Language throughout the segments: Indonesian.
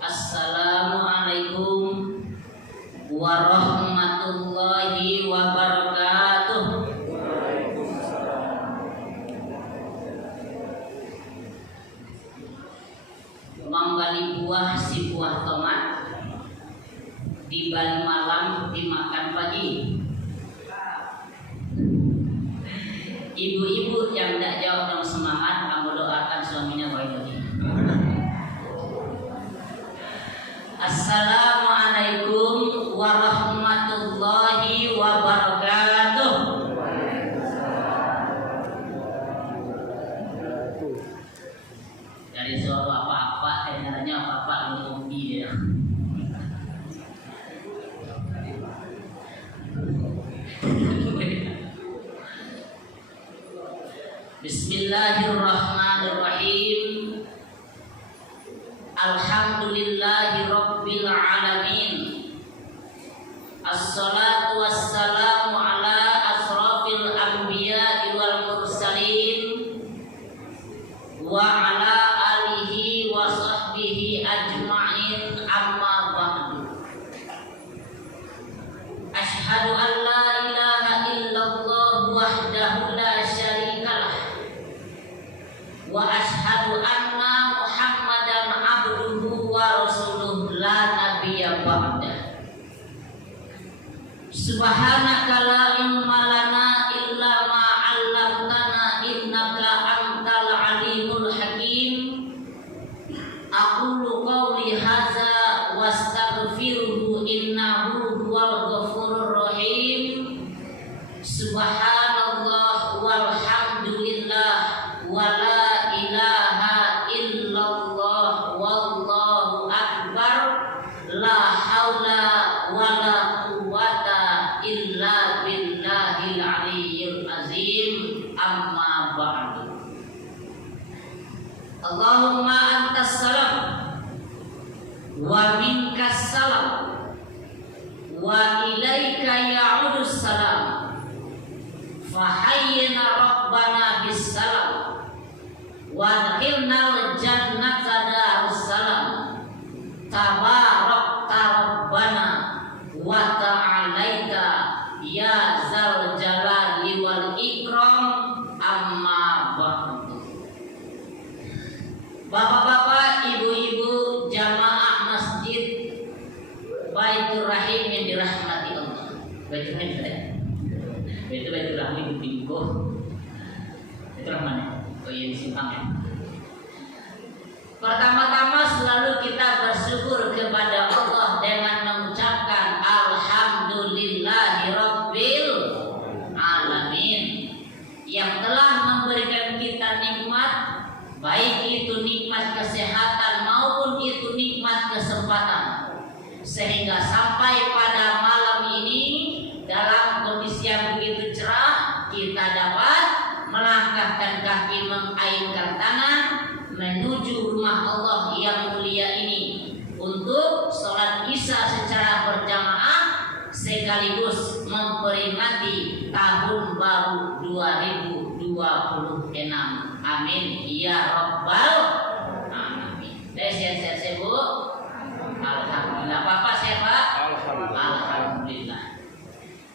Assalamualaikum warahmatullahi wabarakatuh. Membali buah si buah tomat di bali malam dimakan pagi. Ibu-ibu yang tidak jawab dengan semangat, kamu doakan suaminya baik lagi. Assalamualaikum warahmatullahi wabarakatuh. Dari suara apa-apa, kedengarannya apa-apa ngomong dia. Bismillahirrahmanirrahim. Alhamdulillahi rabbil alamin. Assalatu wassalamu ala asrafil anbiya'i wal mursalin wa ala alihi wa sahbihi ajma'in, amma ba'du. Asyhadu an la ilaha illallah wahdahu la syarikalah wa asyhadu anna Muhammadan abduhu wa rasuluh la nabiyya ba'dah. Subhanaka la ilma lana illa ma 'allamtana innaka antal alimul hakim. Aqulu qawli hadza wastaghfiruhu innahu huwal ghafurur rahim. Subhanallah walhamdulillah wala ilaha illallah wallahu akbar. La haula wala quwwata illa billahil aliyyil azim, amma ba'du. Allahumma antas salam wa minkas salam wa ilaika ya'udus salam. Fahayyina rabbana bis salam wa adkhilnal jannata darus salam. Tabarakta rabbana wa ta'alaita ya zal jalali wal ikram, amma ba'du. Bapak-bapak, ibu-ibu, jamaah masjid Baitur Rahim yang dirahmati Allah. Baitur Rahim saya. Baitur Rahim bingo. Baitur Rahman. Oh iya, simpang ya. Pertama-tama selalu kita bersyukur kepada Allah dengan mengucapkan alhamdulillahi rabbil alamin, yang telah memberikan kita nikmat, baik itu nikmat kesehatan maupun itu nikmat kesempatan, sehingga sampai pada malam ini dalam kondisi yang begitu cerah kita dapat melangkahkan kaki, mengaitkan tangan menuju rumah Allah yang mulia ini untuk sholat isya secara berjamaah sekaligus memperingati tahun baru 2026. Amin ya rabbal alamin. Sehat-sehat Bu. Alhamdulillah. Bapak sehat Pak? Alhamdulillah.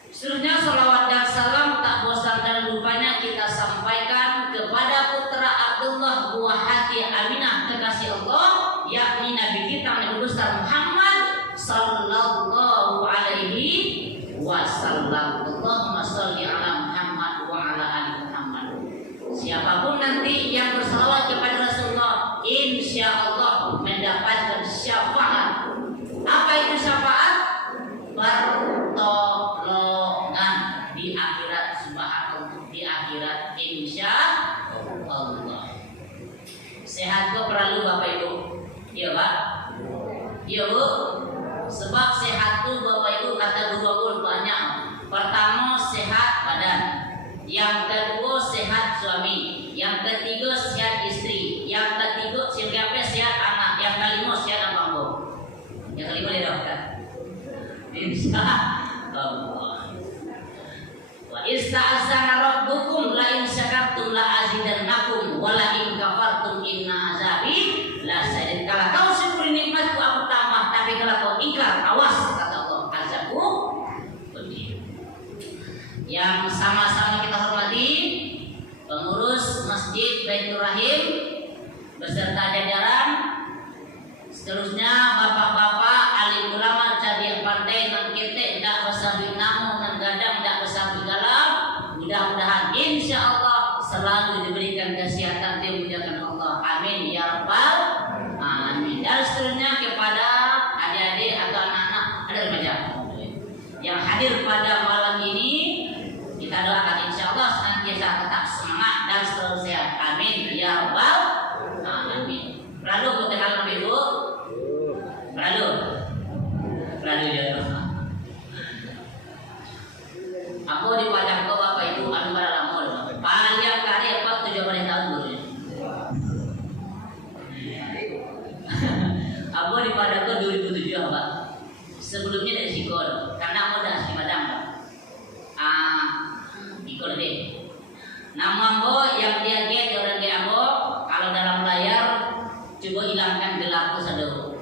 Seterusnya salawat dan salam tak bosan dan lupanya kita sampaikan kepada putra Abdullah buah hati Aminah kekasih Allah, yakni Nabi kita Nabi besar Muhammad sallallahu alaihi wasallam. Allahumma sholli ala Muhammad wa ala ali Muhammad. Siapapun nanti yang bersalawat kepada Rasulullah, insya Allah mendapatkan syafaat. Apa itu syafaat? Pertolongan di akhirat, subhanallah, di akhirat insya Allah. Sehat kok perlu Bapak Ibu? Iya Pak? Iya Bu? Sebab sehat itu Bapak Ibu kata guru banyak. Pertama sehat badan, yang kedua sehat suami, yang ketiga sehat istri, yang ketiga sehat anak, yang kelima sehat abang. Yang kelima dia dokter. Insya Allah. Wa ista'azana rabbukum la in syakartum la azidannakum. Rahim beserta jajaran, seterusnya bapak-bapak alim ulama jadi pandai nan kete ndak besabi namu nan gadang ndak besabi galam, mudah-mudahan insyaallah selalu diberikan kesehatan dimudahkan Allah, amin ya rabbal alamin. Dan seterusnya kepada adik-adik atau anak-anak ada remaja yang hadir pada malam ini, kita doakan insyaallah senantiasa tetap semangat dan selalu sehat, amin ya rabbal alamin. Lalu keterangan Ibu, lalu ya. Aku di padang kau Bapak Ibu anu baralamul. Panjang kali apa 7 tahun dulu. Aku di padang kau 2007 Pak. Sebelumnya dari Sikol, karena aku dah di Padang Pak. Ikut deh. Nama Ambo yang dia get orang dia Ambo, kalau dalam layar coba hilangkan gelapku sado.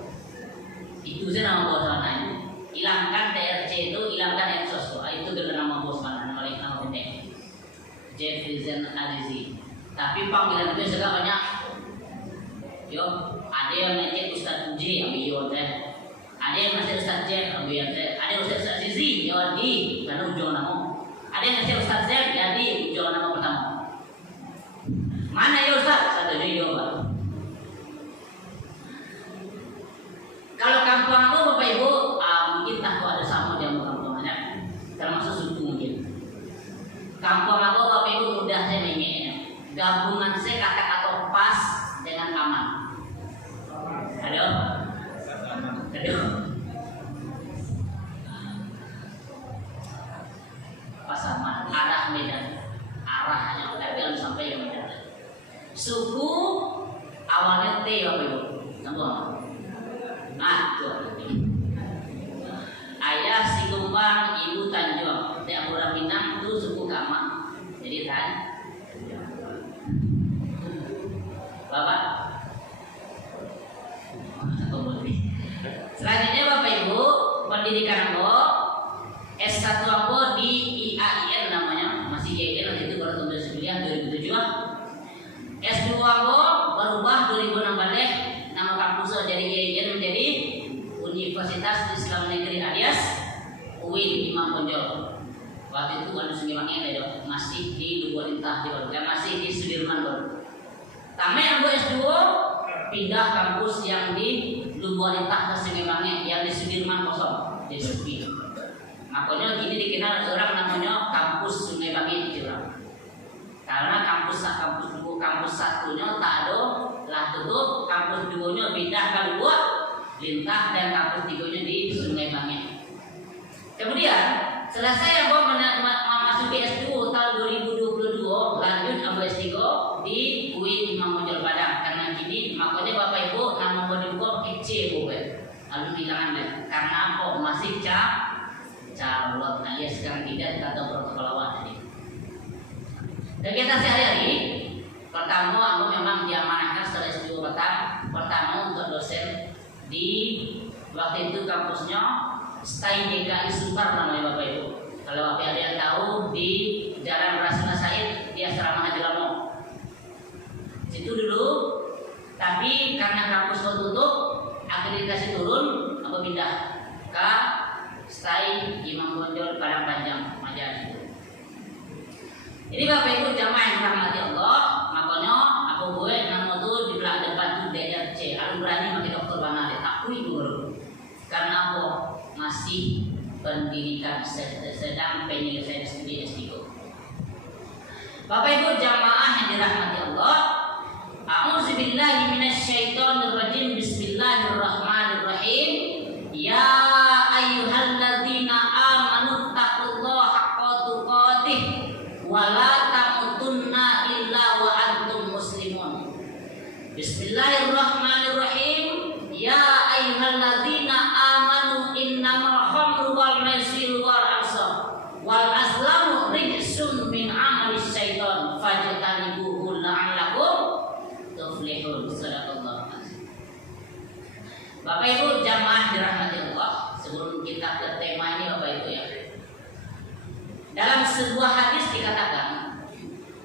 Itu saja nama bos mana. Hilangkan TRC itu, hilangkan exhaust. Itu dengan nama bos mana, nama pendek. Jefferson Alizi. Tapi panggilan itu sudah banyak. Yo, ada yang ngecek Ustaz Puji, ambil teh. Ada yang masih Ustaz Jeff, ambil teh. Ada Ustaz Zizi, jadi karena ujung nama. Ada yang ngecek Ustaz Jeff, jadi ujung nama pertama. Mana ya Ustaz? Satu dia Pak. Kalau kampung aku Bapak Ibu, mungkin takut ada sama di kampungnya, termasuk suku mungkin. Kampung aku Bapak Ibu mudah saya mengingatnya. Gabungan saya kata atau pas dengan aman. Aduh. Pas aman, arah Medan, arahnya tapi sampai ke Medan. Suku awalnya T Bapak Ibu, tahu? Ayah si Kumbang, ibu Tanjung, Teh Abura Minang itu suku Kama. Jadi Bapak. Selanjutnya Bapak Ibu, pendidikan Ambo S1 Ambo di IAIN namanya, masih IAIN waktu itu baru tahun 2007. S2 Ambo berubah 2016 nama kampusnya jadi IAIN menjadi Universitas Islam Negeri alias UIN Imam Bonjol. Waktu itu anu Semiwangi ada masih di Lubuantah masih di Sudirman baru. Tame Ambo S2 pindah kampus yang di Lubuantah ke Semiwangi, yang di Sudirman kosong di Supi. Makanya gini dikenal seorang namanya kampus Semiwangi curang. Karena kampus satunya tak ada lah tutup, kampus duanya pindah ke Lubuat Lintah dan kampus tiganya di Sungai Bangin. Kemudian selesai Ambo memasuki S2 tahun 2022, lanjut Ambo S3 di UIN Imam Bonjol Padang. Karena gini makanya Bapak Ibu nama Bonjol kece Bu. Lalu bilangan deh. Karena Ambo masih calon alias sekarang tidak atau protokol awal tadi. Kegiatan sehari-hari pertama Ambo memang diamanahkan setelah S2 pertama untuk dosen di waktu itu kampusnya Stai DKI Suntar namanya Bapak Ibu. Kalau Bapak ada yang tahu di Jalan Rasuna Said di Asrama Haji Lamo. Situ dulu, tapi karena kampus tutup, akreditasi turun, aku pindah ke Stai Imam Bonjol Padang Panjang Majalah. Jadi Bapak Ibu jamaah yang dirahmati Allah, makanya aku gue nama tuh di belakang depan tuh DRC. Aku berani pakai dokter Banale, aku itu karena aku masih pendidikan sedang penyelesaian studi S3. Bapak Ibu jamaah yang dirahmati Allah, a'udzubillahi minasyaitonirrajim. Bismillahirrahmanirrahim. Ya ayyuhalladzina amanu taqullaha haqqa tuqatih wa la tamutunna illa wa antum muslimun. Bismillahirrahmanirrahim. Ya ayyuhalladzina amanu innamal khamru wal maisiru wal ansab wal azlamu rijsun min amali syaitan fajtanibuhu la'allakum tuflihun. Sadaqallahu azim. Bapak Ibu jamaah dirahmati Allah, sebelum kita ke tema ini Bapak Ibu ya. Dalam sebuah hadis dikatakan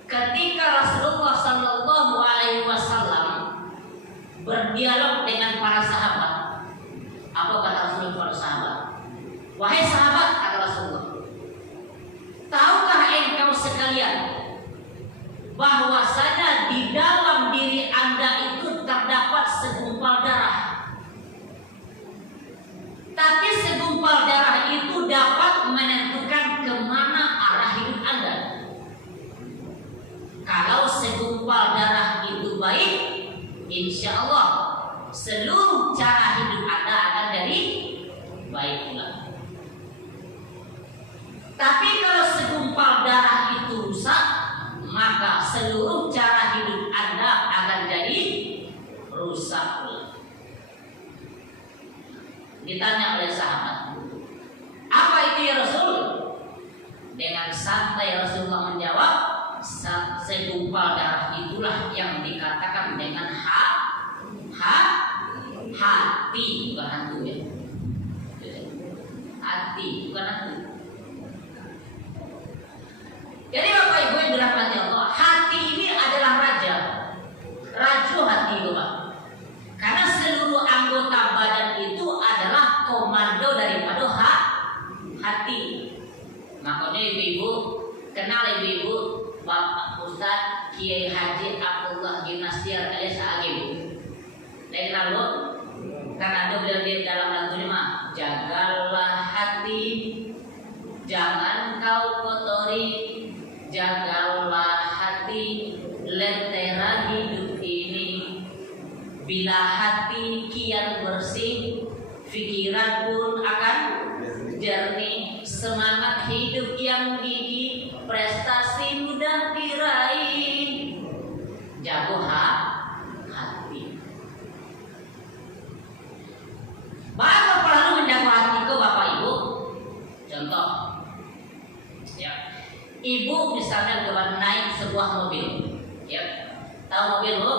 ketika Rasulullah sallallahu alaihi bahwasanya di dalam diri Anda itu terdapat segumpal darah. Tapi segumpal darah itu dapat menentukan kemana arah hidup Anda. Kalau segumpal darah itu baik, insya Allah seluruh cara hidup Anda akan jadi baik pula. Tapi kalau segumpal darah itu rusak, maka seluruh cara hidup Anda akan jadi rusak pula. Ditanya oleh sahabat, apa itu ya Rasul? Dengan santai Rasulullah menjawab, segumpal darah itulah yang dikatakan dengan hati, bukan hantu ya. Hati, bukan hantu. Jadi Bapak Ibu yang dirahmati Allah, hati ini adalah raja hati itu Pak. Karena seluruh anggota badan itu adalah komando daripada hati. Makanya ibu-ibu kenal ibu-ibu Bapak Ustaz Kiai Haji Abdullah bin Nasir alias Agim. Lain lalu karena ada beliau di dalam lagunya mah, jagalah hati, jangan kau kotori, jagalah hati, lentera hidup ini. Bila hati kian bersih, pikiran pun akan jernih. Semangat hidup yang gigih, prestasi mudah diraih. Jago hati. Bagaimana perlu menjaga hati ke Bapak Ibu? Contoh, ya, ibu misalnya naik sebuah mobil, ya, tahu mobil Bu?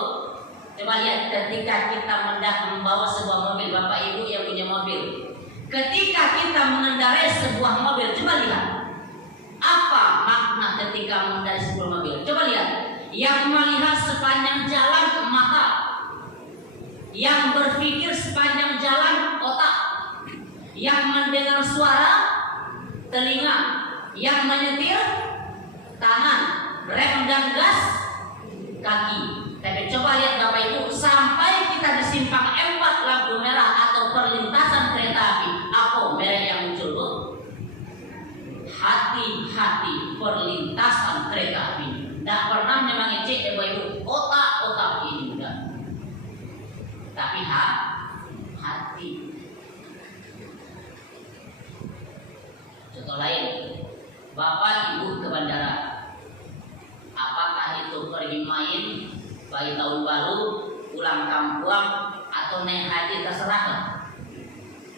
Coba lihat ketika kita membawa sebuah mobil, Bapak Ibu yang punya mobil. Ketika kita mengendarai sebuah mobil, coba lihat apa makna ketika mengendarai sebuah mobil. Coba lihat, yang melihat sepanjang jalan mata, yang berpikir sepanjang jalan otak, yang mendengar suara telinga, yang menyetir tangan, rem dan gas kaki. Tapi coba lihat Bapak Ibu, sampai kita di simpang 4 lampu merah atau perlintasan kereta api, apa merek yang muncul Bu? Hati-hati perlintasan kereta api. Tidak pernah memang ngecek Bapak Ibu otak-otak ini enggak. Tapi hati. Contoh lain, Bapak Ibu ke bandara, apakah itu pergi main, bayi tahun baru, pulang kampung, atau naik haji, terserah.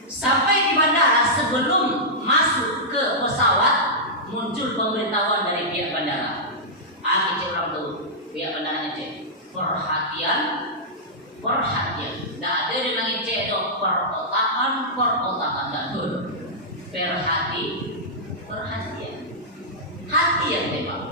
Sampai di bandara, sebelum masuk ke pesawat, muncul pemberitahuan dari pihak bandara. Cek orang tuh, pihak bandara cek perhatian. Tidak ada yang ngecek dong perotakan, tidak dulu. Perhatian. Hati yang tembak.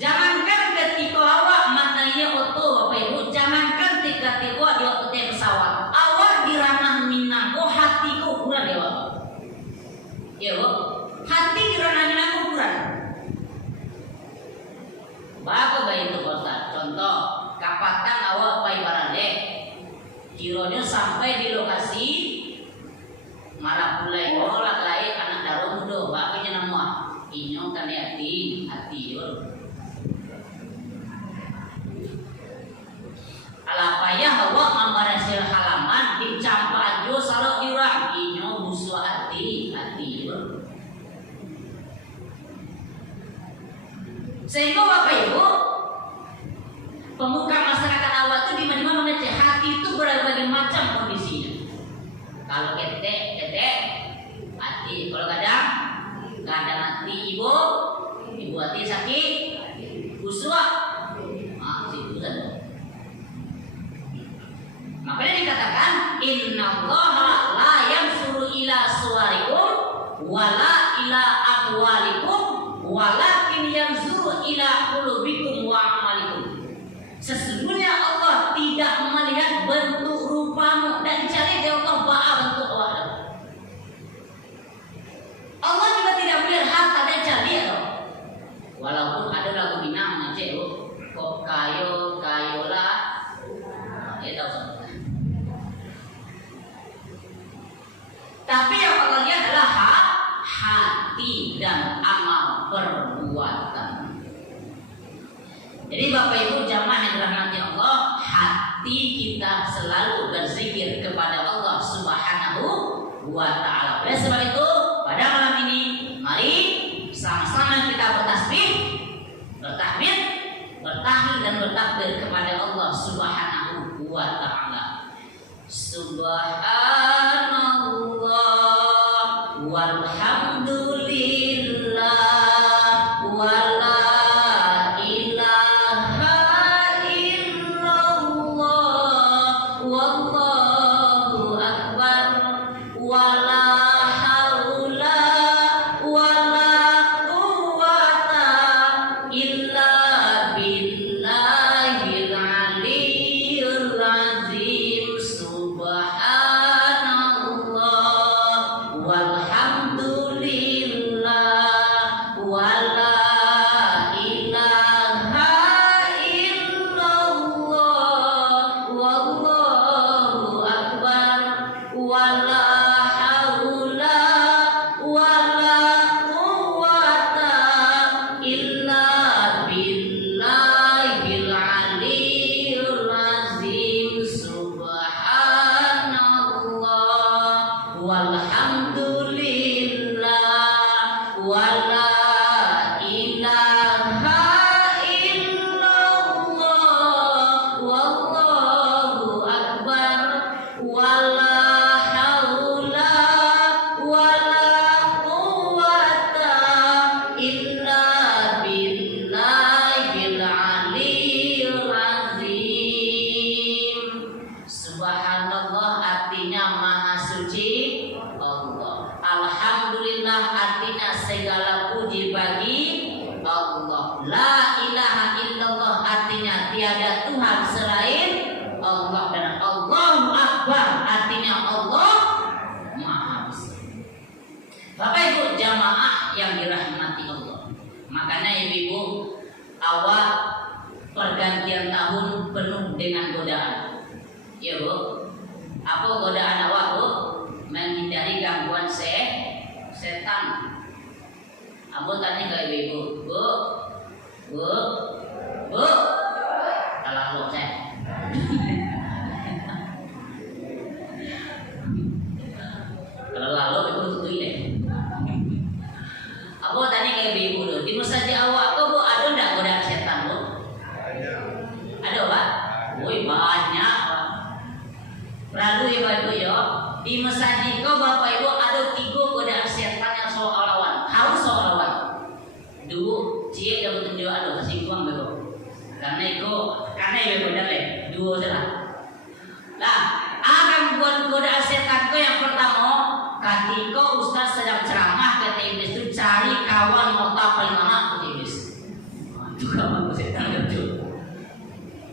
Jangankan ketika awak matanya oto Bapak Ibu, jangankan ketika di otot pesawat, awak di ranah Minang, hati kau ukuran ya Bapak. Ya Bu, hati di ranah Minang ukuran. Bapak itu Ustaz. Contoh, kapatan awak pai barande, kironya sampai di lokasi malah pulai olah lain anak darah muda, bakanya nama inyo kan hati yo. Alapaya hawa mamarasil halaman dicampa ajo salok dirang inyo musuh hati yo. Sehingga Bapak Ibu, pemuka masyarakat awal itu di mana mengecek hati itu berbagai macam kondisinya. Kalau ketek hati, kalau kadang hati ibu hati sakit, busuk, sikut. Makanya dikatakan innallaha la yansuru ila suwarikum wala ila amwalikum walakin yanzuru ila qulubikum wa amalikum. Sesungguhnya Allah tidak melihat bentuk rupamu dan cari dia Allah ba'a bentuk Allah. Allah juga tidak melihat harta dan cari amal perbuatan. Jadi Bapak Ibu jamaah yang dirahmati Allah, hati kita selalu berzikir kepada Allah Subhanahu wa Ta'ala. Oleh sebab itu, pada malam ini mari sama-sama kita bertasbih, bertahmid, bertahlil dan bertakbir kepada Allah Subhanahu wa Ta'ala. Subhanallah walhamdulillah wala ilaha illallah wallahu akbar wala haula wala quwwata illa billahil aliyyil azim. Subhanallah walhamdulillah wala ilaha illallah wallahu akbar wala haula wala quwwata illa billahil aliyyil azim. Subhanallah walhamdulillah wala ilaha illallah wallahu akbar wala haula wala quwwata illa billahil aliyyil azim. Subhanallah artinya maha suci Allah. Alhamdulillah artinya segala puji bagi Allah. La ilaha illallah artinya tiada Tuhan selain Allah. Dan Allahu Akbar artinya Allah maha besar. Bapak Ibu jamaah yang dirahmati Allah, makanya ibu-ibu awal pergantian tahun penuh dengan godaan. Ya Bu, apa godaan awak Bu? Menghindari gangguan setan. Abu tanya ke ibu-ibu, Bu, kalau saya. Kalau lalu itu tuh ini. Abu tanya ke ibu-ibu dulu, di masjid awak Bu, ada enggak godaan setan Bu? Ada Pak? Woi banyak Pak. Lalu ibu-ibu yo, di masjid kau Bapak Ibu ada 3 godaan setan yang seolah-olah harus seolah-olah. Dulu cie yang betul ada kesingkuang begitu. Karena ibu dalek 2 salah. Nah, akan buat godaan setan kau yang pertama, ketika Ustaz sedang ceramah kata iblis itu cari kawan mota paling mana kata iblis. Itu kawan setan itu.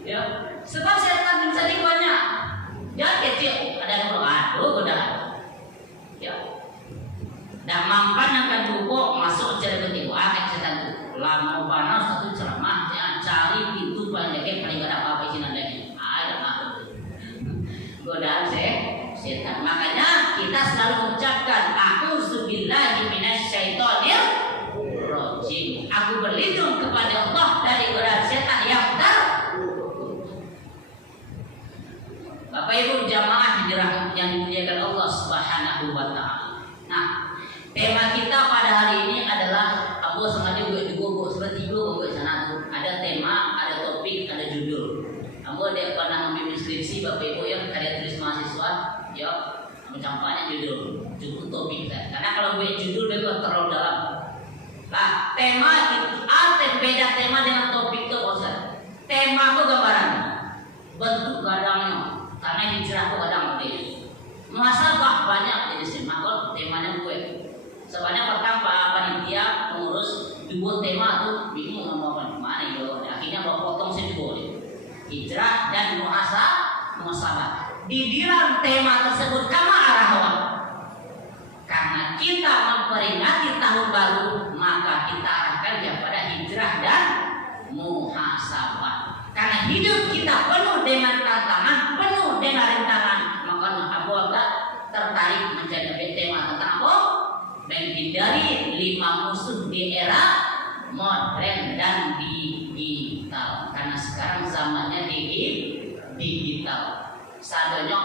Ya, sebab setan bisa banyak. Dia kecil, ada godaan. Ya. Dan mampan akan buku masuk cara ketiga akan setan itu. Lama panas satu ceramah, jangan cari pintu paling paling ada apa-apa sih nanti. Ada apa? Godaan setan. Makanya kita selalu mengucapkan a'udzubillahi minasyaitonir rajim. Aku berlindung kepada Allah dari godaan setan yang Bapak Ibu jamaah yang dimuliakan Allah Subhanahu wa Ta'ala. Nah, tema kita pada hari ini adalah aku sengaja buat seperti itu buat sana tuh. Ada tema, ada topik, ada judul. Aku ada pernah membimbing skripsi Bapak Ibu yang karya tulis mahasiswa, ya, mencampaknya judul topik. Karena kalau buat judul itu terlalu dalam. Nah, tema itu beda tema dengan topik itu bosan. Tema itu gambaran, bentuk gadangnya. Karena hijrah itu kadang gede. Muhasabah banyak jenisnya. Maka temanya gue. Sebenarnya pertama panitia mengurus 2 tema tuh bingung mau apa gimana ya. Akhirnya bawa potong sedih. Hijrah dan muhasabah. Dibilang tema tersebut kama arahwa. Karena kita memperingati tahun baru, maka kita arahkan kepada hijrah dan muhasabah. Karena hidup kita penuh dengan tantangan, penuh dengan rintangan, maka Abu agak tertarik menjadi tema tentang apa? Menghindari 5 musuh di di era modern dan digital. Karena sekarang zamannya digital. Sadonya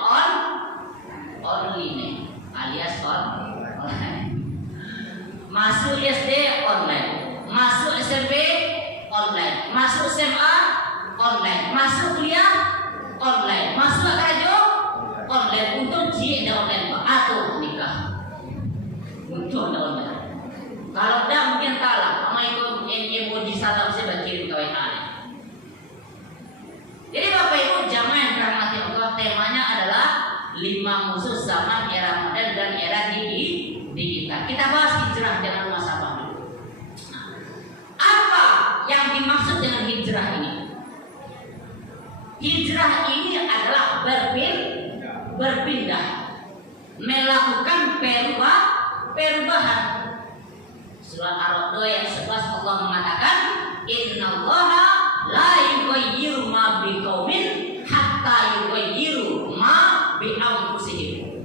online alias online. Masuk SD online, masuk SMP online, masuk SMA online, masuk kuliah online, masuk kerja online. Untuk ada online Pak, atau nikah untuk ada online. Kalau tidak mungkin kalah sama itu emoji salam saya bakirin kawan kalian. Jadi Bapak Ibu jamaah yang dirahmati Allah, temanya adalah 5 musuh zaman era modern dan era digital. Kita bahas hijrah dengan muhasabah dulu. Apa yang dimaksud dengan hijrah ini? Hijrah ini adalah berpindah, melakukan perubahan. Surah Ar-Ra'd ayat 11 Allah mengatakan, Innallaha la yughayyiru ma biqaumin hatta yughayyiru ma bi anfusihim.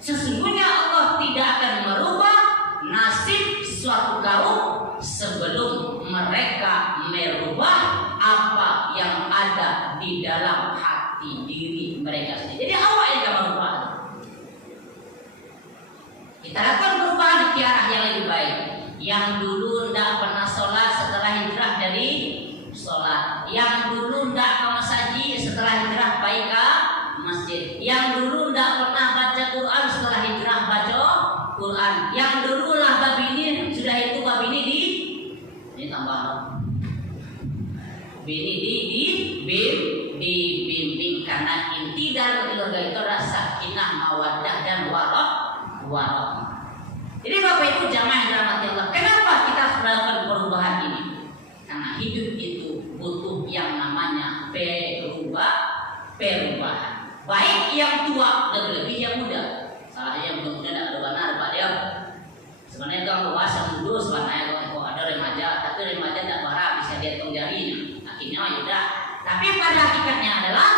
Sesungguhnya Allah tidak akan merubah nasib suatu kaum sebelum mereka merubah apa yang ada di dalam hati diri mereka sendiri. Jadi awal yang akan merubah. Kita lakukan perubahan ke arah yang lebih baik. Yang dulu tidak pernah sholat setelah hijrah jadi sholat. Yang dulu tidak ke masjid setelah hijrah baik ke masjid. Yang dulu tidak pernah baca Quran setelah hijrah baca Quran. Yang dulu lah bab ini sudah itu bab ini ini tambah bini dibimbing karena inti dalam keluarga itu rasa sakinah mawaddah dan warahmah. Jadi Bapak Ibu jamaah yang dirahmati Allah, kenapa kita harus melakukan perubahan ini? Karena hidup itu butuh yang namanya perubahan. Baik yang tua dan lebih yang muda. Salah yang muda tidak ada benar Pak dia. Sebenarnya kalau dewasa muda sebenarnya kalau ada remaja, tapi remaja tidak barang bisa dia hitung jarinya. Akhirnya ya udah. Tapi pada hakikatnya adalah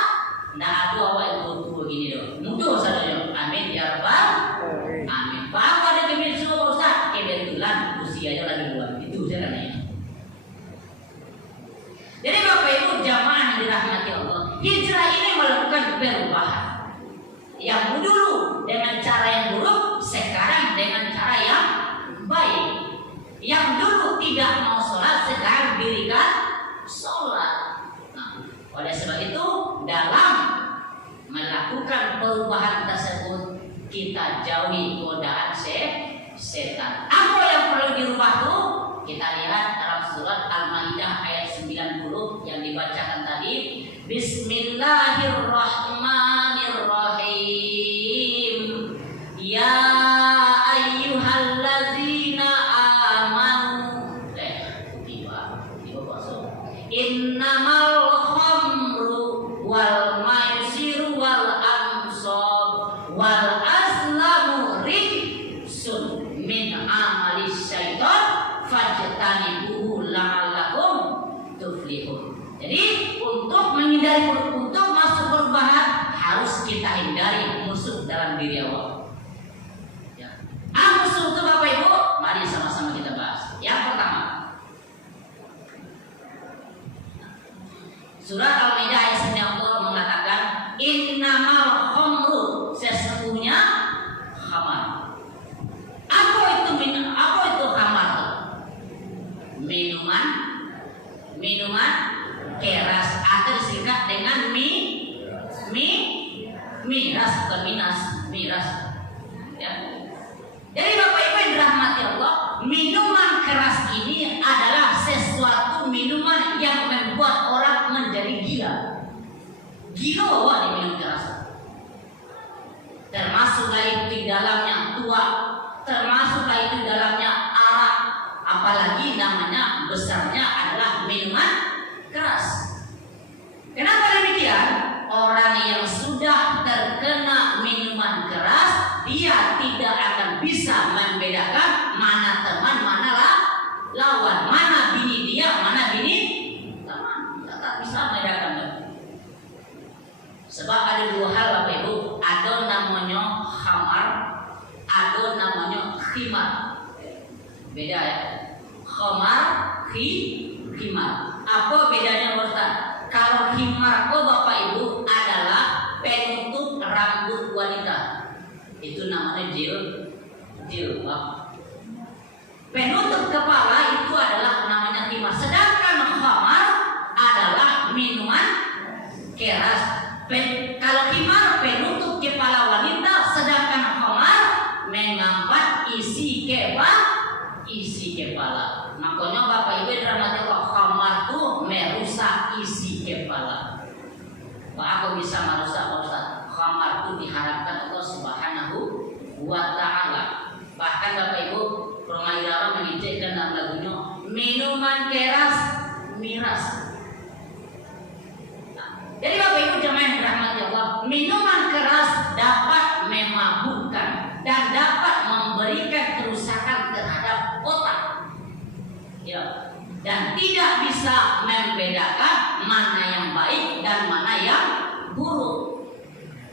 tidak ada awal yang tua begini dong. Muda saja. Amin ya rabbal amin. Bahwa ada kebetulan semua Ustaz, kebetulan usianya lagi dua. Itu saya katanya. Jadi Bapak Ibu jamaah yang dirahmati Allah, hijrah ini melakukan perubahan. Yang dulu dengan cara yang buruk, sekarang dengan cara yang baik. Yang dulu tidak mau sholat, sekarang dirikan sholat. Nah, oleh sebab itu dalam melakukan perubahan tersebut kita jauhi godaan setan. Apa yang perlu dirubah tuh? Kita lihat dalam surat Al-Maidah ayat 90 yang dibacakan tadi. Bismillahirrahmanirrahim. Ya ayyuhallazina amanu. Tiba masuk. Innamal khamru wal maisiru wal ansab wal azlamu rijsun min amali syaitan fajtanibuhu la'allakum tuflihun. Jadi untuk masuk perubahan harus kita hindari musuh dalam diri Allah. Ya. Musuh itu Bapak Ibu, mari sama-sama kita bahas. Yang pertama, surah Al-Maidah ayat 9 Allah mengatakan innamal khamru, sesungguhnya khamar. Apa itu khamar? Minuman keras atau disingkat dengan miras atau miras. Ya. Jadi Bapak Ibu yang dirahmati Allah, minuman keras ini adalah sesuatu minuman yang membuat orang menjadi gila bahwa diminum keras. Termasuklah itu di dalamnya tua, termasuklah itu di dalamnya arak, apalagi namanya besarnya adalah minuman keras. Kenapa demikian? Orang yang sudah terkena minuman keras, dia tidak akan bisa membedakan mana teman, mana lawan, mana bini dia, mana bini teman. Dia tak bisa membedakan. Sebab ada dua hal Bapak Ibu, ada namanya khamar, ada namanya khimar. Beda ya. Khamar, himar. Apa bedanya Ustaz? Kalau himar Bapak Ibu adalah penutup rambut wanita. Itu namanya jilbab. Penutup kepala itu adalah namanya himar. Sedangkan khamar adalah minuman keras. Kalau himar penutup kepala wanita, sedangkan khamar mengangkat isi kepala. Makanya Bapak Ibu dirahmati Allah, khamar itu merusak isi kepala. Pak, aku bisa merusak Ustaz. Khamar itu diharapkan Allah Subhanahu wa Ta'ala. Bahkan Bapak Ibu, Roma Irama mengijekkan dalam lagunya minuman keras miras. Jadi Bapak Ibu jemaah yang dirahmati Allah, minuman keras dapat memabukkan dan dapat memberikan kerusakan terhadap otak. Ya. Dan tidak bisa membedakan mana yang baik dan mana yang buruk.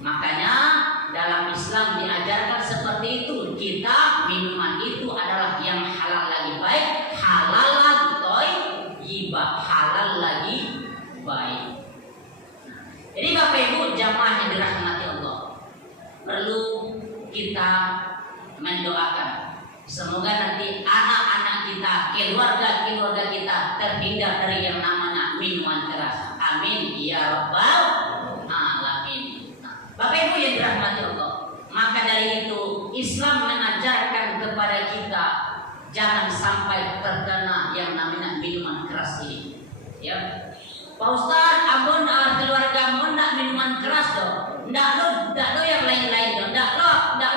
Makanya dalam Islam diajarkan seperti itu. Kita minuman itu adalah yang halal lagi baik, halal lagi thayyibah, halal lagi baik. Jadi Bapak Ibu jamaah yang dirahmati Allah, perlu kita mendoakan semoga nanti anak-anak kita, keluarga kita terhindar dari yang namanya minuman keras. Amin ya rabbal alamin. Bapak Ibu yang dirahmati Allah, maka dari itu Islam mengajarkan kepada kita jangan sampai terkena yang namanya minuman keras ini. Ya, Pak Ustaz, abon keluarga mau nak minuman keras dong? Ndak lo yang lain-lain dong. Ndak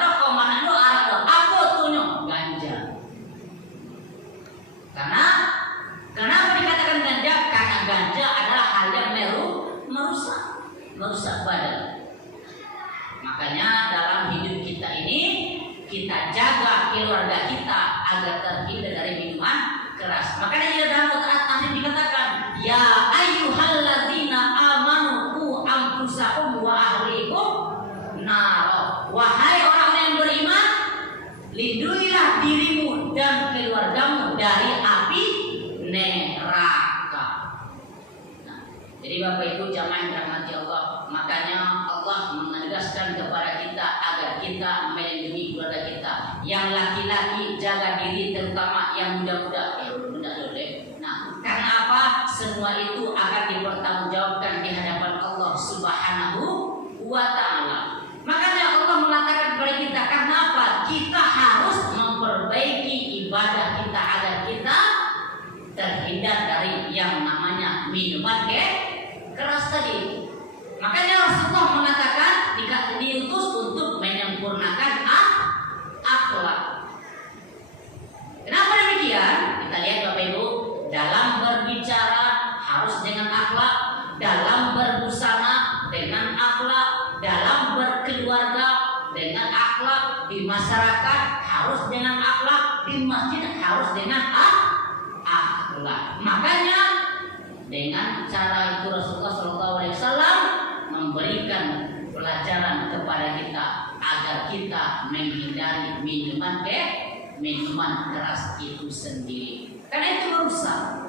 lo kau mana lo arak dong. Aku tunjuk ganja. Karena kenapa dikatakan ganja? Karena ganja adalah hal yang merusak badan. Makanya dalam hidup kita ini kita jaga keluarga kita agar terhindar dari minuman keras. Makanya di dalam Al-Quran dikatakan, ya ayyuhalladzina amanu qu anfusakum wa ahlikum nar. Wahai orang yang beriman, lindungilah dirimu dan keluargamu dari api neraka. Nah, jadi Bapak Ibu jamaah yang dirahmati Allah, makanya Allah menegaskan kepada kita agar kita melindungi keluarga kita. Yang laki-laki jaga diri, terutama yang muda-muda. Nah, karena apa? Semua itu akan dipertanggungjawabkan di hadapan Allah Subhanahu wa Ta'ala. Makanya Allah mengatakan kepada kita, karena apa? Kita harus memperbaiki ibadah kita agar kita terhindar dari yang namanya minuman keras tadi. Makanya Rasulullah mengatakan diutus untuk menyempurnakan akhlak. Kenapa demikian? Kita lihat Bapak Ibu, dalam berbicara harus dengan akhlak, dalam berbusana dengan akhlak, dalam berkeluarga dengan akhlak, di masyarakat harus dengan akhlak, di masjid harus dengan akhlak. Makanya dengan cara itu Rasulullah SAW memberikan pelajaran kepada kita agar kita menghindari minuman keras itu sendiri, karena itu merusak.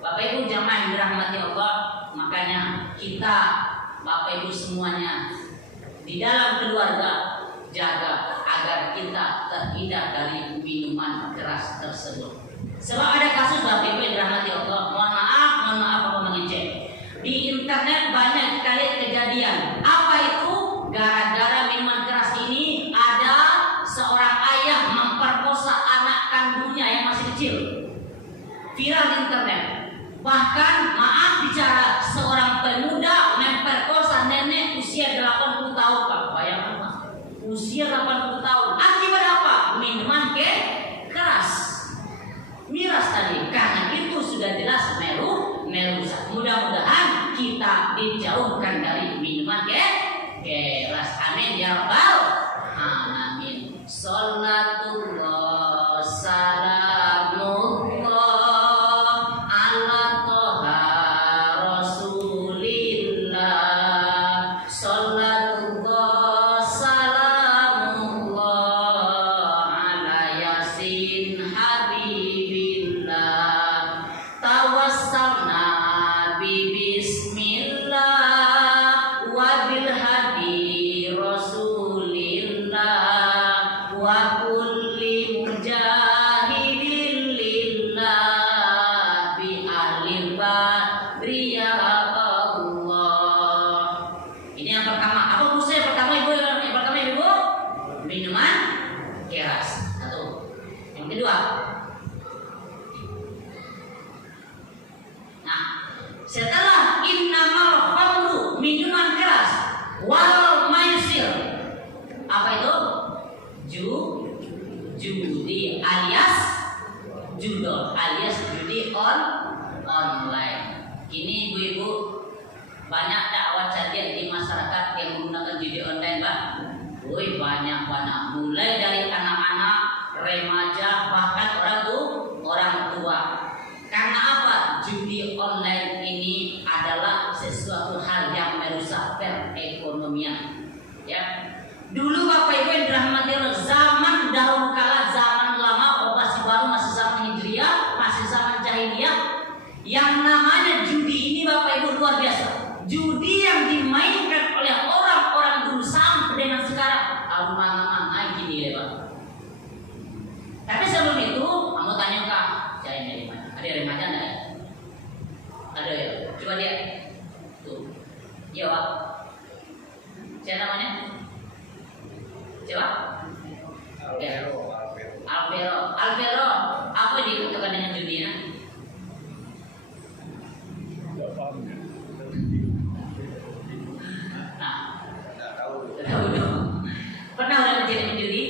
Bapak Ibu jamaah yang dirahmati Allah, makanya kita Bapak Ibu semuanya di dalam keluarga jaga agar kita terhindar dari minuman keras tersebut. Sebab ada kasus Bapak Ibu yang dirahmati Allah, mohon maaf aku mengecek. Di internet banyak sekali kejadian. Apa itu? Gara-gara minuman keras ini ada seorang ayah memperkosa anak kandungnya yang masih kecil. Viral di internet. Bahkan maaf bicara, seorang pemuda memperkosa nenek usia 80 tahun, Pak. Bayangkan Pak, usia 80 tahun. Akibat apa? Minuman keras, miras tadi. Karena itu sudah jelas merusak. Mudah-mudahan kita dijauhkan dari minuman keras. Amin ya rabbal alamin. Salatullah salamullah ala toha rasulillah. Salatullah salamullah ala yasin habib. Coba. Nah, setelah innamal khamru minuman keras wal maisir, apa itu? Judi alias judol alias judi online. Ini ibu-ibu banyak dakwah cacian di masyarakat yang menggunakan judi online, Pak. Woi, banyak. Mulai dari anak-anak, remaja, bahkan orang tua. Karena apa? Judi online ini adalah sesuatu hal yang merusak perekonomian. Ya. Dulu Bapak Ibu yang dirahmati Allah, zaman dahulu kala, zaman lama, masih baru, masih zaman Hijriah, masih zaman Jahiliyah, yang namanya judi ini Bapak Ibu luar biasa. Judi yang dimainkan oleh orang-orang dulu sampai dengan sekarang, alumang-alumang gini ya Pak. Tapi sebelum itu, kamu tanya Kak, saya dari mana? Ada remaja enggak? Ada ya? Coba dia. Tuh. Iya Pak. Siapa namanya? Siapa? Alvero. Apa dikatakan dengan judinya? Nah, tahu dong. Pernah udah menjadi penjudi?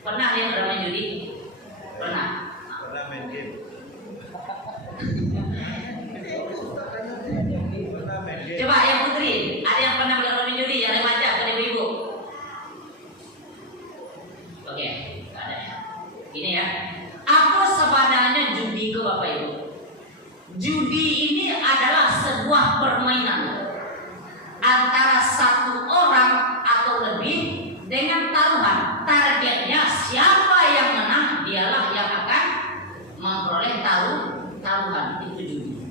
Pernah dia bermain judi? Pernah. Pernah main game. Coba yang putri, ada yang pernah bermain judi? Yang remaja, pada ibu-ibu? Oke, ada ya. Ini ya. Apa sebenarnya judi ke Bapak Ibu? Judi ini adalah sebuah permainan antara satu orang atau lebih dengan taruhan. Targetnya siapa yang menang, dialah yang akan memperoleh taruhan. Itu judi.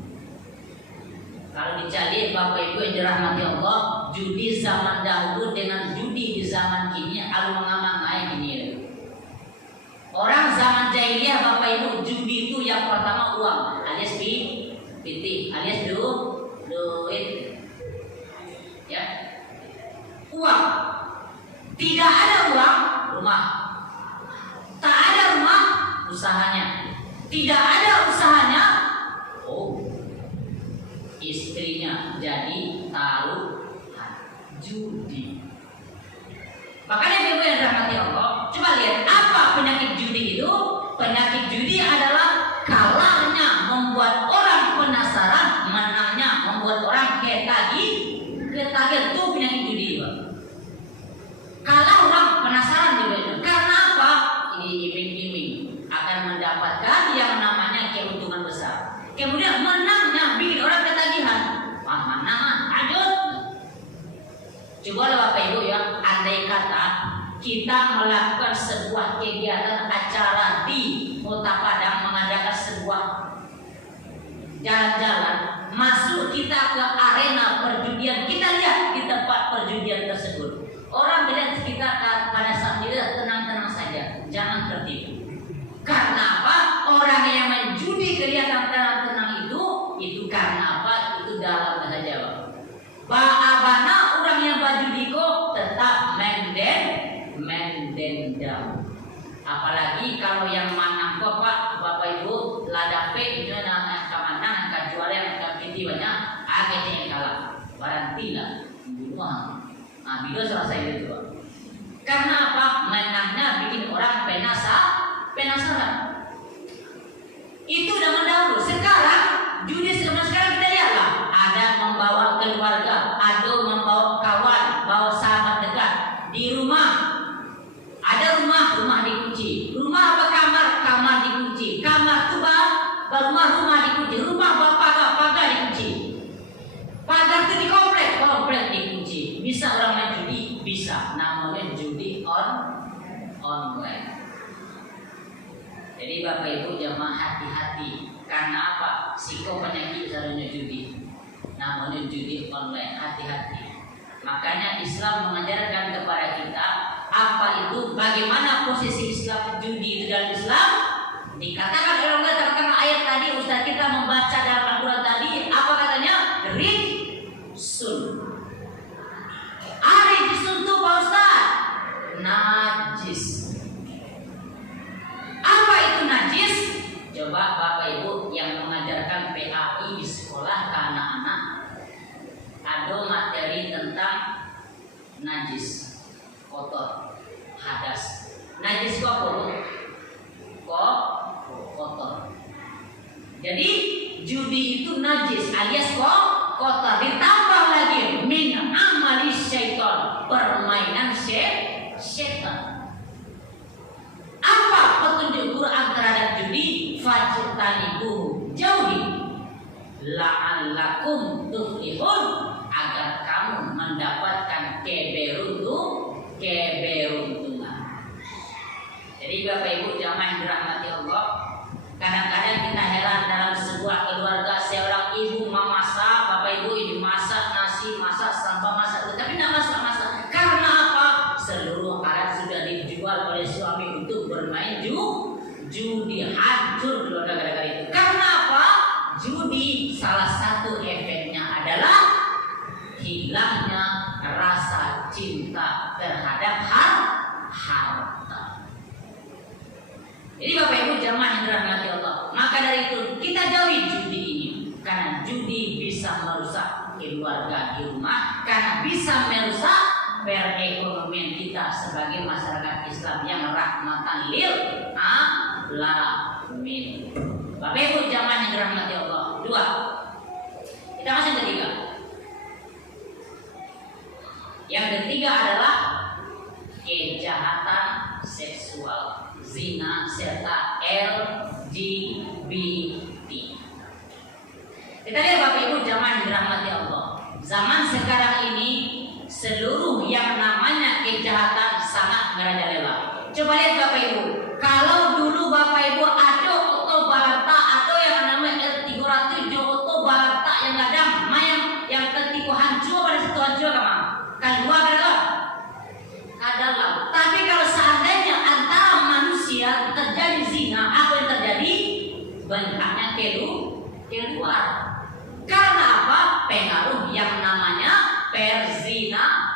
Kalau dicari Bapak Ibu yang dirahmati Allah, judi zaman dahulu dengan judi di zaman kini alumang-alumang gini. Orang zaman jahiliyah Bapak Ibu, judi itu yang pertama uang alias PT alias duit. Ya. Uang. Tidak ada uang, rumah. Tak ada rumah, usahanya. Tidak ada usahanya, istrinya jadi taruhan judi. Makanya ibu yang dirahmati Allah, coba lihat apa penyakit judi itu? Penyakit judi adalah kalahnya membuat orang penasaran, menangnya membuat orang ketagihan. Itu penyakit judi, Pak. Kalah orang penasaran juga itu. Karena apa? Ini iming-iming akan mendapatkan yang namanya keuntungan besar. Kemudian menangnya bikin orang ketagihan. Menang, lanjut. Coba Bapak Ibu ya, andai kata kita melakukan sebuah kegiatan acara di Kota Padang, mengadakan sebuah jalan-jalan, masuk kita ke arena perjudian, kita lihat di tempat perjudian tersebut. Orang melihat kita pada saat itu tenang-tenang saja, jangan tertipu. Karena apa? Orang yang main judi kelihatan tenang-tenang itu karena apa? Itu dalam bahasa Jawa. Ba'abana orang yang bajudiko tetap mendendam. Apalagi kalau yang manang Bapak Ibu ladape itu nak kamanang akan jual yang akan pinti banyak agak yang kalah. Barantilah bunuh. Nah, bila selesai itu. Karena apa? Menangnya bikin orang penasaran. Itu zaman dahulu. Sekarang judi sekarang kita lihatlah, ada membawa keluarga, ada membawa kawan, bawa sahabat dekat di rumah. Ada rumah dikunci. Rumah apa kamar dikunci. Kamar tu rumah dikunci. Rumah pagar dikunci. Pagar tu di komplek dikunci. Bisa orang main judi? Bisa. Namanya judi online. Jadi Bapak Ibu jamaah hati-hati. Karena apa? Siko penyakit seharusnya judi. Namanya judi online. Hati-hati. Makanya Islam mengajarkan kepada kita apa itu, bagaimana posisi Islam judi itu dalam Islam. Dikatakan oleh Allah terkena ayat tadi, Ustaz kita membaca dalam Al-Quran tadi, apa katanya? Rijsun. Rijsun itu Pak Ustaz najis. Coba Bapak Ibu yang mengajarkan PAI di sekolah ke anak-anak, ada materi tentang najis, kotor, hadas. Najis kok apa? Kok kotor. Jadi judi itu najis alias kok kotor. Ditambah lagi min amali syaitan, permainan syaitan. Apa petunjuk Quran terhadap judi? Fajtanibuhu, jauhi, la'allakum tuflihun, agar kamu mendapatkan keberuntungan. Jadi Bapak Ibu jamaah yang dirahmati Allah, kadang-kadang kita heran dalam sebuah keluarga, seorang ibu memasak, Bapak Ibu ini masak nasi, masak sampah, masak, tapi tidak masak. Karena apa? Seluruh alat sudah dijual oleh suami untuk bermain judi, hancur keluarga gara-gara itu. Karena apa? Judi salah satu efeknya adalah hilangnya rasa cinta terhadap harta. Jadi Bapak Ibu jamaah yang dirahmati Allah, maka dari itu kita jauhi judi ini, karena judi bisa merusak keluarga di rumah, karena bisa merusak perekonomian kita sebagai masyarakat Islam yang rahmatan lil alamin. Bapak Ibu jamaah yang dirahmati Allah. 2. Kita masuk ketiga. Yang ketiga adalah kejahatan seksual, zina serta LGBT. Kita lihat Bapak Ibu jamaah yang dirahmati Allah. Zaman sekarang ini seluruh yang namanya kejahatan sangat merajalela. Coba lihat Bapak Ibu, kalau dulu Bapak Ibu ada auto balata atau yang namanya L300 auto balata yang kadang yang ketipu hancur pada situ hancur kan dua adalah. Tapi kalau seandainya antara manusia terjadi zina, apa yang terjadi? Banyaknya keluar. Karena apa? Pengaruh yang namanya perzinaan.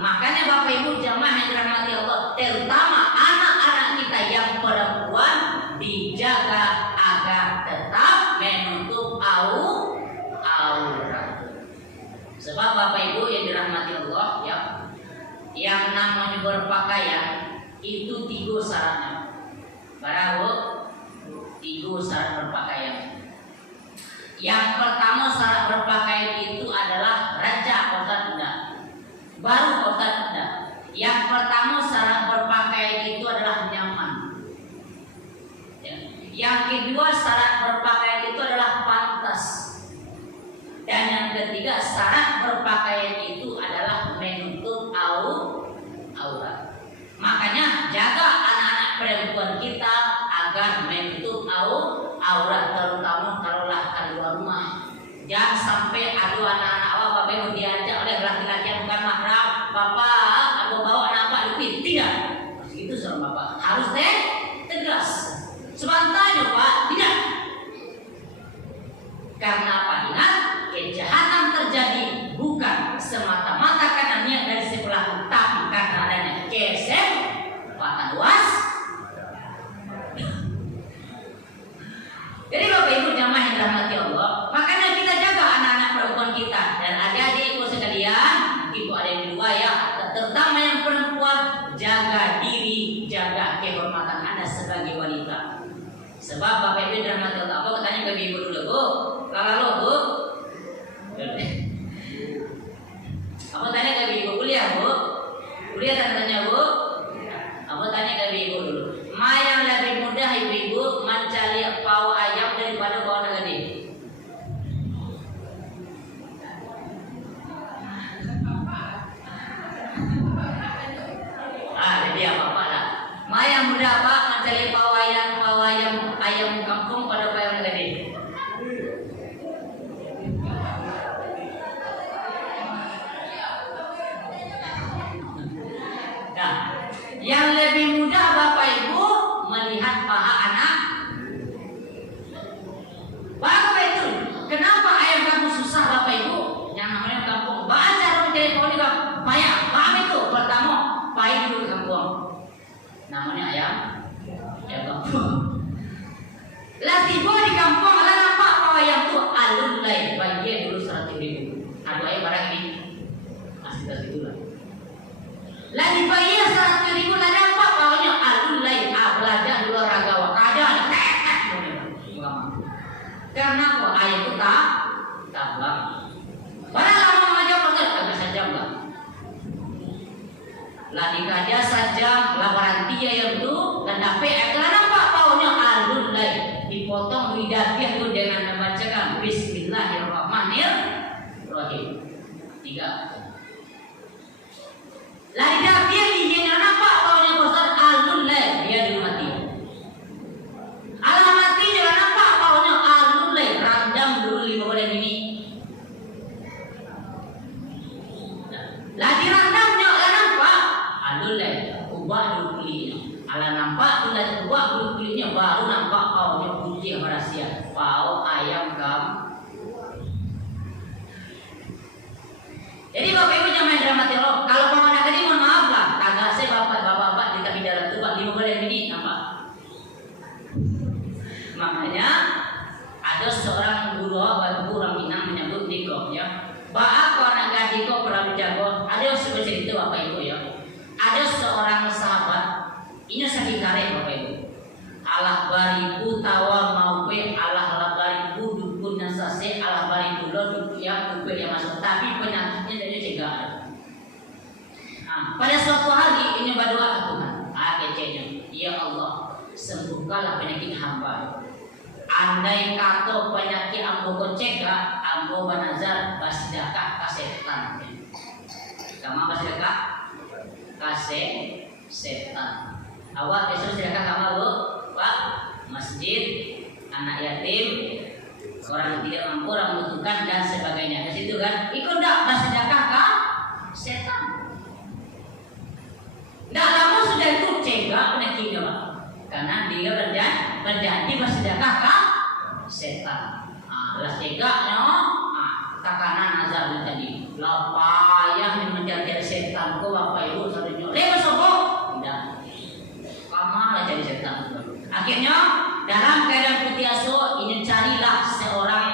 Makanya Bapak Ibu jamaah yang dirahmati Allah, terutama anak-anak kita yang perempuan dijaga agar tetap menutup aurat. Sebab Bapak Ibu yang dirahmati Allah ya, yang namanya berpakaian itu 3 syaratnya. Para 3 syarat berpakaian. Yang pertama syarat berpakaian itu adalah raja kota tidak. Baru kota tidak. Yang pertama syarat berpakaian itu adalah nyaman. Ya. Yang kedua syarat berpakaian itu adalah pantas. Dan yang ketiga syarat berpakaian itu adalah menutup aurat. Makanya jaga anak-anak perempuan kita agar menutup aurat, terutama taruhlah keluar rumah. Jangan sampai ada anak-anak awak Bapak Ibu diajak oleh laki-laki yang bukan mahram, Bapak aku bawa anak Pak Lupi. Tidak, itu seorang Bapak harus tegas. Sebentarnya Pak, tidak. Karena apa? Ingat, kejahatan terjadi bukan semata-mata karena niat dari si pelaku, tapi karena adanya kesempatan luas. Jadi Bapak Ibu jamaah yang dirahmati Allah, makanya kita jaga anak-anak perempuan kita dan adik-adikku sekalian, itu ada yang dua ya, terutama yang perempuan, jaga diri, jaga kehormatan Anda sebagai wanita. Sebab Bapak Ibu dirahmati Allah, apa katanya ke Ibu dulu Bu? Kalau Bu, apa tanya ke Ibu kuliah Bu? Kuliah tanya Bu? Apa tanya ke Ibu dulu? Yang lebih mudah ibu-ibu mencari pau ayam daripada pau gede. Jadi apa lah? Yang mudah apa? Mencari pau ayam kampung pada pau ayam gede. Nah, yang lebih mudah Bapak Ibu melihat paha anak. Bapak itu, kenapa ayam kampung susah Bapak Ibu? Yang namanya kampung. Baca orang cari pohon juga payah. Paham itu? Pertama, payah dulu kampung. Namanya ayam kampung. Lah tiba di kampung lah nampak bahwa yang tu alun lain bagi dulu 100.000. Aduh ayah barang ini masih tak situ lah. Lah dibayar 100.000 lah nampak bahwa alun lain. Belajar dulu olahraga wakada. Karena apa ayah tu tak bang. Barang lama mengajar pasal agak saja enggak. Lah dikaja saja laporan dia yang tu dan dapat lah nampak bahwa alun lain. Dipotong lidahnya itu dengan membacakan Bismillahirrahmanirrahim. 3. Lidah dia yang nampak baunya besar alun lain dia dimati. Alamat dia nampak baunya alun lain randam dulu 5 bulan ini. Lah dirandamnya lah nampak alun lain ubah dulu kulitnya. Ala nampak tu lah ubah dulu kulitnya baru nampak baunya putih rahasia. Bau ayam kam. Jadi Bapak Ibu jangan main drama teolog. Kalau mau anak tadi mohon maaf lah. Kagak saya bapak-bapak di kami dalam tu 5 bulan ini nampak. Makanya ada seorang guru orang Minang menyebut Diko ya. Bapak anak gadis kok pernah jago. Ada sebuah cerita Bapak Ibu ya. Ada seorang sahabat ini sakit karek Bapak Ibu. Allah baribu tawa maupe Allah baribu dukun nasase Allah baribu lo dukun yang masuk tapi penyakitnya dari cegah. Pada suatu hari ini berdoa ke Tuhan. Kecenya, ya Allah sembuhkanlah penyakit hamba. Andai kata penyakit ambo kecegah, ambo banazar basidakah kasetan. Kamu basidakah kasetan. Awak besok sedekah kamu bu. Pak, masjid, anak yatim, orang yang tidak mampu, orang membutuhkan dan sebagainya. Di situ kan, ikut tak bersedekah kah? Setan. Tidak lama sudah itu cegah penyakitnya Pak. Karena dia berjanji bersedekah kah? Setan. Belas cegahnya, takanan nazar tadi. Lapayah yang menjadi setan kau Bapak Ibu saudara. Lewat sobo, tidak. Kamu jadi setan. Akhirnya dalam keadaan putih asuh ini carilah seorang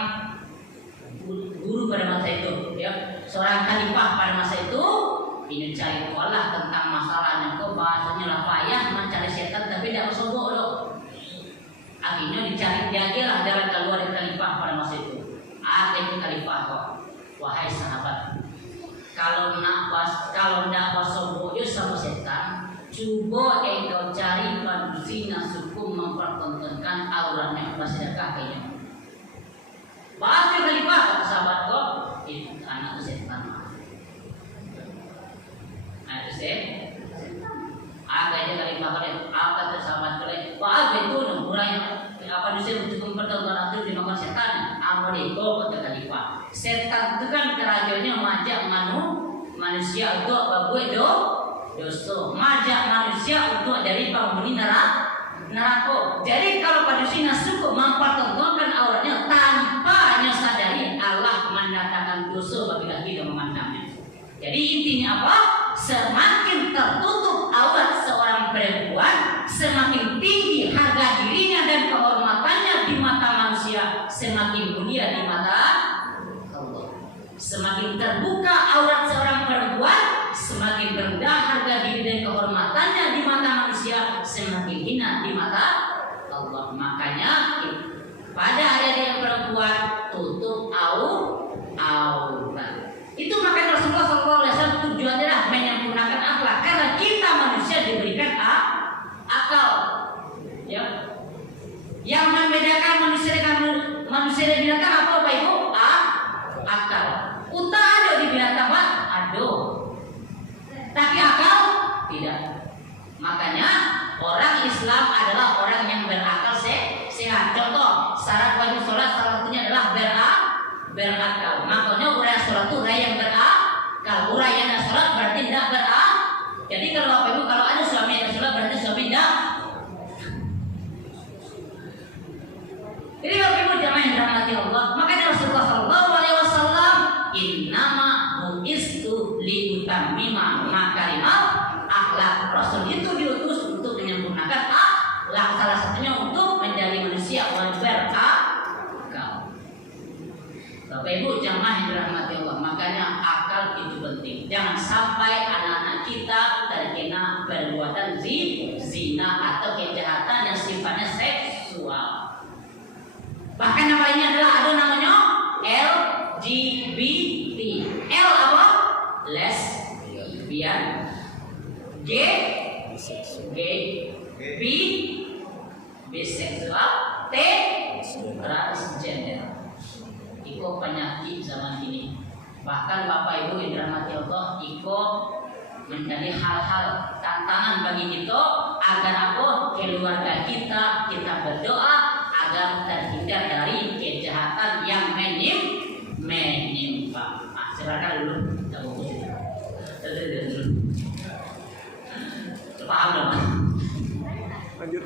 guru pada masa itu, ya, seorang khalifah pada masa itu ini cari Allah tentang masalahnya. Kok bahasanya lah payah mencari setan tapi tidak sombong loh. Akhirnya dicari dia lah jalan keluar dari khalifah pada masa itu. Akhirnya khalifah kok, wahai sahabat, kalau nak sombong itu sama setan. Coba engkau cari manusia suku mempertontonkan auratnya bersedekah kayaknya. Pasti khalifah kata sahabat kok itu anak setan. Anak setan. Agaknya khalifah kalian kata sahabat kalian. Wah itu nomornya apa dosen untuk mempertontonkan itu dimakan setan. Amriko kata khalifah. Setan itu kan kerajaannya mengajak manusia untuk berbuat dosa, majak manusia untuk dari penghuni neraka. Jadi kalau manusia suku mempertontonkan auratnya tanpa sadari Allah mendatangkan dosa apabila kita memandangnya. Jadi intinya apa? Semakin tertutup aurat seorang perempuan, semakin tinggi harga dirinya dan kehormatannya di mata manusia, semakin mulia di mata Allah. Semakin terbuka aurat seorang perempuan, semakin rendah harga diri dan kehormatannya di mata manusia, semakin hina di mata Allah. Makanya pada hari yang perempuan tutup aurat. Itu makanya Rasulullah SAW tujuannya adalah menyempurnakan akhlak. Karena kita manusia diberikan akal, ya. Yang membedakan manusia dengan binatang apa Bapak Ibu? Akal. Uta ada di binatang Pak? Ada. Tapi akal tidak. Makanya orang Islam adalah orang yang berakal sehat. Contoh, syarat wajib sholat salah satunya adalah berakal. Makanya orang sholat itu orang yang berakal. Orang yang sholat berarti tidak berakal. Jadi kalau Bapak Ibu kalau ada suami yang sholat berarti suami tidak. Jadi Bapak Ibu jamaah yang dirahmati Allah. Makanya Rasulullah SAW innama bu'istu liutammima makarimal akhlak. Rasul itu diutus untuk menyempurnakan akhlak. Salah satunya untuk menjadi manusia hal itu penting. Jangan sampai anak-anak kita terkena perbuatan zina atau kejahatan yang sifatnya seksual. Bahkan nama ini adalah ada namanya LGBT. L apa? Lesbian. G B biseksual. T transgender. Itu penyakit zaman ini. Bahkan Bapak Ibu yang dirahmati Allah, itu menjadi hal-hal tantangan bagi kita agar apa? Keluarga kita berdoa agar terhindar dari kejahatan yang menimpa. Silakan dulu. Paham dong? Lanjut.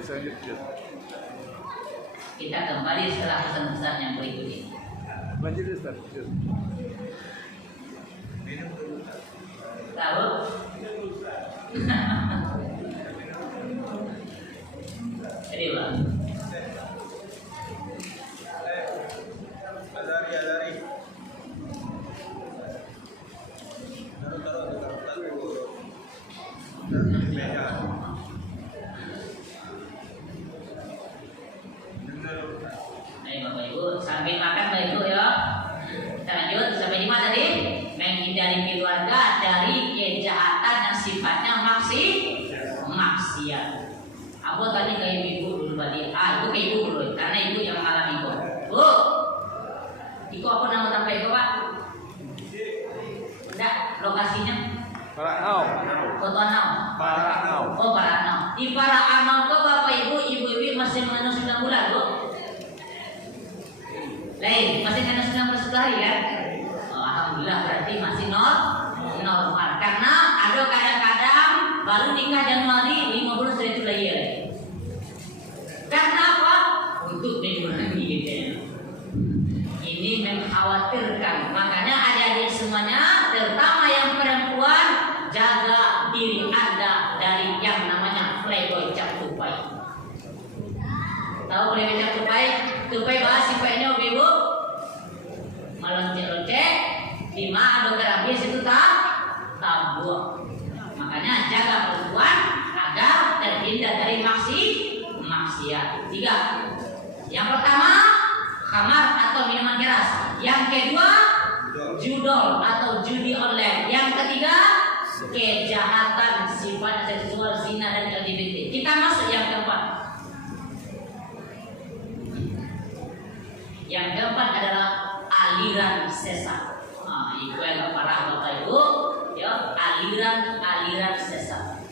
Kita kembali setelah pesan-pesan yang berikut ini. Lanjut Ustaz. Tahu? Jadi Pak. Azari. Ayo Bapak Ibu, sambil makan Bapak Ibu ya. Kita lanjut sampai di mana tadi? Menghindari keluarga dari kejahatan yang sifatnya maksiat. Aku tadi ke ibu dulu tadi. Ibu ke ibu dulu, karena ibu yang mengalami itu. Bu, itu apa nama tempat itu Pak? Enggak, lokasinya? Paranau. Oh Paranau. Di Paranau kok Bapak Ibu, ibu-ibu masih mengandung 9 bulan Bu? Lain, masih mengandung 9 bulan sekali ya? Alhamdulillah berarti masih normal. Karena ada kadang-kadang baru nikah Januari 5 bulan sudah itu lahir. Karena apa? Untuk mengurangi gitu ya. Ini mengkhawatirkan. Makanya adik-adik semuanya, terutama yang perempuan, jaga diri Anda dari yang namanya playboy cap tupai. Tahu playboy cap tupai? Tupai bahas sifatnya ibu melonce-lonce. Lima ada kerabis itu tabur. Makanya jaga perempuan agar terhindar dari maksiat. 3. Yang pertama, khamar atau minuman keras. Yang kedua, judol atau judi online. Yang ketiga, kejahatan sifat seksual, zina dan LGBT. Kita masuk yang keempat. Yang keempat adalah aliran sesat. Itu yang parah Bapak Ibu, ya, aliran sesat.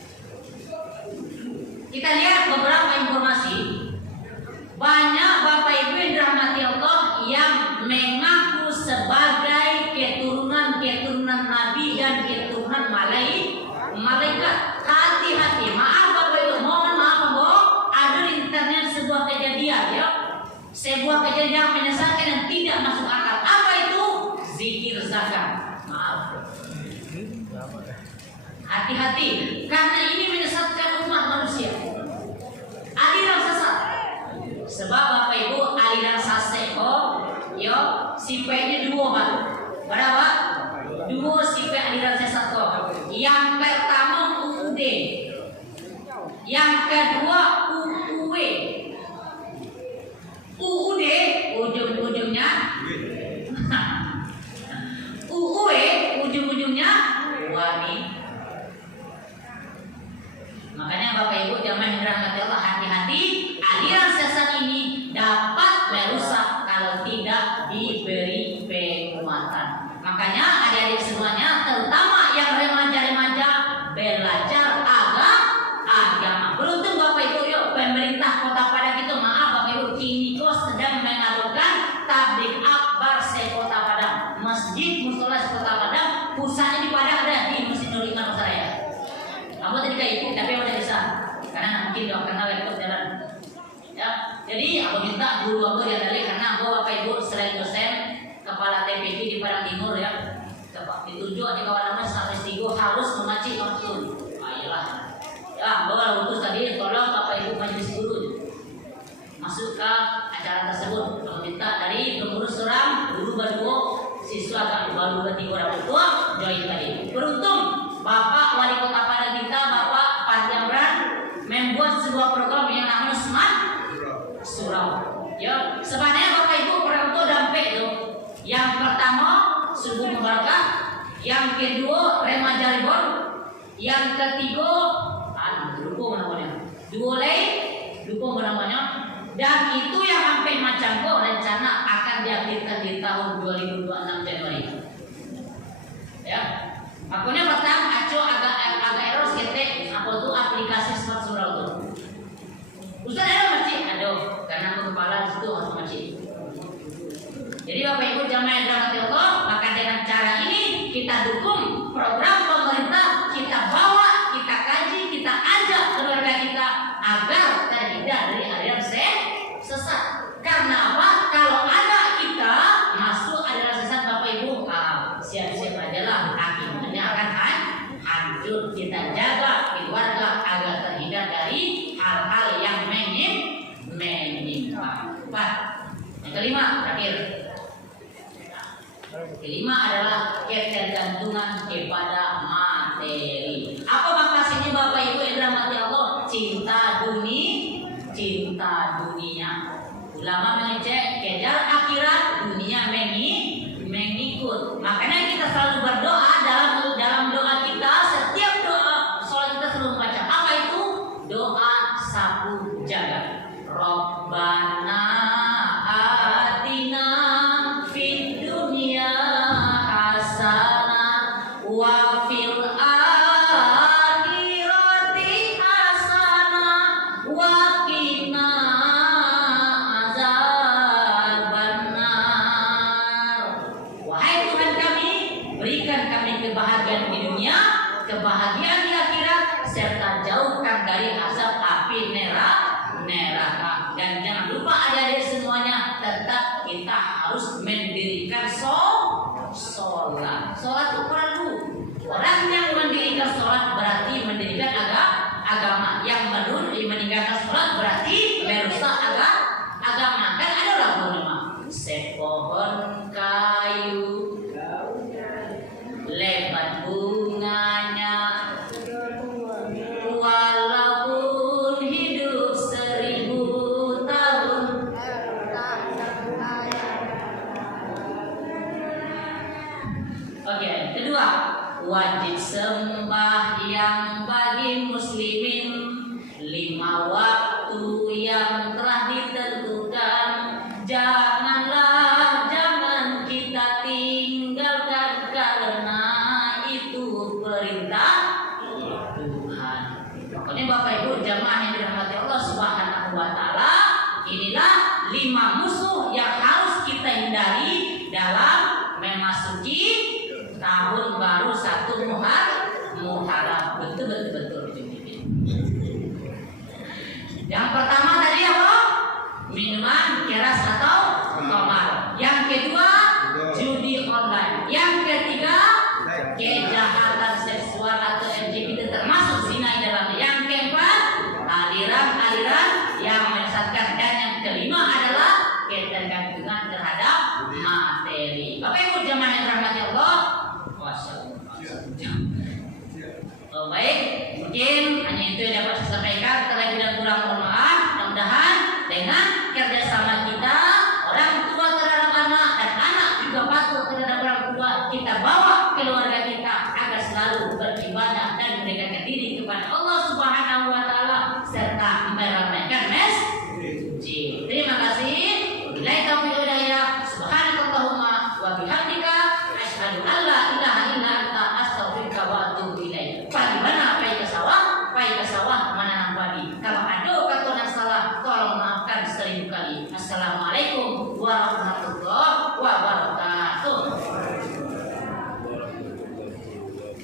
Kita lihat beberapa informasi. Banyak Bapak Ibu yang dirahmati Allah yang mengaku sebagai keturunan Nabi dan keturunan malaikat. Hati-hati, maaf Bapak Ibu, mohon maaf Bu, ada di internet sebuah kejadian ya. Sebuah kejadian yang menyesatkan dan tidak masuk akal. Apa itu? Zikir zakat. Maaf. Hati-hati, karena ini menyesatkan umat manusia. Aliran sesat. Sebab Bapak Ibu, aliran sesat yo sifatnya dua Pak. Berapa? Dua sifat aliran sesat kok. Yang pertama UUD. Yang kedua UUW. UUD ujung-ujungnya UUW ujung-ujungnya wanita. Makanya Bapak Ibu jangan dirahmati Allah, hati-hati, aliran sesat ini dapat merusak kalau tidak diberi penguatan. Makanya adik-adik semuanya, terutama yang remaja-remaja, belajar agama. Beruntung Bapak Ibu, yuk pemerintah Kota Padang itu, maaf Bapak Ibu, kini kok sedang mengadakan tabligh akbar se-Kota Padang. Masjid musola se-Kota Padang, pusatnya di Padang ada di Masjid Nurul Iman Masaraya. Kamu tadi kayak ikut, tapi udah bisa, karena nggak mungkin dong, karena laptop jalan. Ya, jadi aku minta guru yang dari, karena aku Bapak Ibu selain dosen, kepala TPP di Padang Timur ya, ditunjuk di kawan nama sampai Stigo harus mengaji langsung. Ayolah, ya, bawa utus tadi, tolong Bapak Ibu majelis guru masuk ke acara tersebut. Aku minta dari pengurus seorang guru baru, siswa baru 3 orang tua join Ya, sebenarnya Bapak Ibu perang itu dampe itu. Yang pertama subuh mubarakah, yang kedua remaja ribon, yang ketiga dukung namanya, dua dukung namanya, dan itu yang sampai macam kok rencana akan diakhirkan di tahun 2026 Januari. Ya, akunnya pertama aco agak error skete apa tuh aplikasi smart surau tuh. Ustaz ada masih aduh karena kepala itu harus masih. Jadi Bapak Ibu jamaah yang dirahmati Allah, maka dengan cara ini kita dukung program pemerintah, kita bawa, kita kaji, kita ajak keluarga kita agar terhindar dari aliran sesat. Karena apa? Kalau ada kita masuk aliran sesat Bapak Ibu, siap-siap aja lah akibatnya akan hancur. Kita jaga keluarga agar terhindar dari hal-hal yang menimpa. Yang kelima, terakhir. Kelima adalah ketergantungan kepada materi. Apa maksudnya Bapak Ibu yang dirahmati Allah? Cinta dunia. Ulama mengecek kejar akhirat, dunia mengikut. Makanya kita selalu berdoa dalam doa kita, setiap doa sholat kita selalu membaca apa itu? Doa sapu jagat. Rabbana atina fid dunya hasanah wa fil akhirati hasanah wa qina azabannar. Wahai Tuhan kami, berikan kami kebahagiaan di dunia, kebahagiaan di akhirat, serta jauhkan dari azab api neraka. Dan jangan lupa adik-adik semuanya, tetap kita harus mendirikan sholat. Sholat itu perlu. Orang yang mendirikan sholat berarti mendirikan agama. Yang meninggalkan sholat berarti merusak agama. Kan ada orang bernama sepohon kayu lebat bunganya, walaupun hidup 1000 tahun. Oke, kedua, wajib sembahyang bagi muslimin 5 waktu yang telah ditentukan. Jangan kita tinggalkan karena itu perintah Tuhan. Pokoknya Bapak Ibu jamaah yang dirahmati Allah Subhanahu wa taala, inilah 5 musuh yang harus kita hindari dalam memasuki tahun baru 1 Muharram. Betul. Yang pertama tadi apa? Minuman keras atau khamar. Yang kedua, judi online. Yang ketiga, kejahatan seksual atau LGBT termasuk zina di dalamnya. Yang keempat, aliran-aliran yang menyesatkan. Dan yang kelima adalah ketergantungan terhadap materi. Bapak Ibu jamaah yang dirahmati Allah, baik, mungkin hanya itu yang dapat saya sampaikan. Terlebih dan kurang